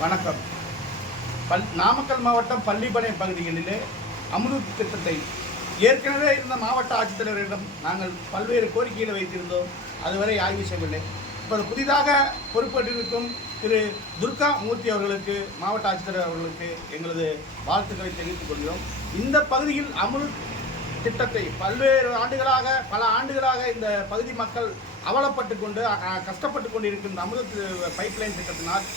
வணக்கம். நாமக்கல் மாவட்டம் பள்ளிப்பாளையம் பகுதிகளிலே அம்ருத் திட்டத்தை ஏற்கனவே இருந்த மாவட்ட ஆட்சித்தலைவரிடம் நாங்கள் பல்வேறு கோரிக்கைகளை வைத்திருந்தோம். அதுவரை ஆய்வு செய்யவில்லை. இப்போது புதிதாக பொறுப்பேற்றிருக்கும் திரு துர்கா மூர்த்தி அவர்களுக்கு, மாவட்ட ஆட்சித்தலைவர் அவர்களுக்கு எங்களது வாழ்த்துக்களை தெரிவித்துக் கொள்கிறோம். இந்த பகுதியில் அம்ருத் திட்டத்தை பல ஆண்டுகளாக இந்த பகுதி மக்கள் அவலப்பட்டு கொண்டு கஷ்டப்பட்டு கொண்டிருக்கின்ற அம்ருத் பைப்லைன் திட்டத்தினால்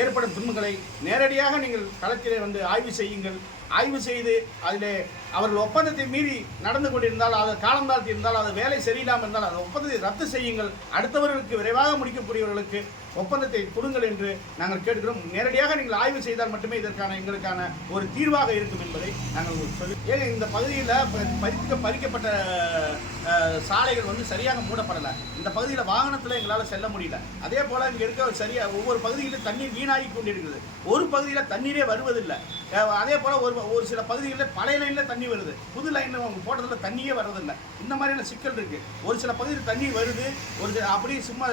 ஏற்படும் துன்பங்களை நேரடியாக நீங்கள் களத்திலே வந்து ஆய்வு செய்யுங்கள். ஆய்வு செய்து அதிலே அவர்கள் ஒப்பந்தத்தை மீறி நடந்து கொண்டிருந்தால், அது காலம் தாழ்த்தி இருந்தால், அது வேலை சரியில்லாமல் இருந்தால் அந்த ஒப்பந்தத்தை ரத்து செய்யுங்கள். அடுத்தவர்களுக்கு விரைவாக முடிக்கக்கூடியவர்களுக்கு ஒப்பந்தத்தை கொடுங்கள் என்று நாங்கள் கேட்கிறோம். நேரடியாக நீங்கள் ஆய்வு செய்தால் மட்டுமே எங்களுக்கான ஒரு தீர்வாக இருக்கும் என்பதை நாங்கள் சொல்லி, ஏங்க இந்த பகுதியில் பறிக்கப்பட்ட சாலைகள் வந்து சரியாக மூடப்படலை. இந்த பகுதியில் வாகனத்தில் எங்களால் செல்ல முடியல. அதே போல் இங்கே இருக்க ஒவ்வொரு பகுதியிலும் தண்ணீர் வீணாகி கொண்டிருக்கிறது. ஒரு பகுதியில் தண்ணீரே வருவதில்லை. அதே போல் ஒரு சில பகுதிகளில் பழைய லைனில் தண்ணி வருது, புது லைனில் அவங்க போட்டதில் தண்ணியே வர்றதில்லை. இந்த மாதிரியான சிக்கல் இருக்குது. ஒரு சில பகுதியில் தண்ணீர் வருது, அப்படியே சும்மா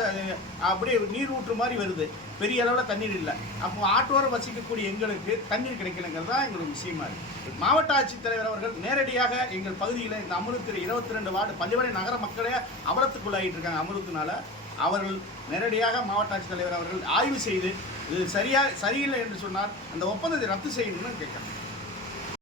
அப்படியே நீர் ஊற்று மாதிரி வருது, பெரிய அளவில் தண்ணீர் இல்லை. அப்போ ஆட்டோரம் வசிக்கக்கூடிய எங்களுக்கு தண்ணீர் கிடைக்கலங்கிறது தான் எங்களுக்கு விஷயமா இருக்குது. மாவட்ட ஆட்சித்தலைவர் அவர்கள் நேரடியாக எங்கள் பகுதியில் இந்த அம்ருத்தில் 22 வார்டு பள்ளிப்பாளையம் நகர மக்களே அவலத்துக்குள்ளாகிட்டு இருக்காங்க அம்ருத்தினால. அவர்கள் நேரடியாக மாவட்ட ஆட்சித்தலைவர் அவர்கள் ஆய்வு செய்து இது சரியில்லை என்று சொன்னால் அந்த ஒப்பந்தத்தை ரத்து செய்யணும்னு கேட்குறாங்க.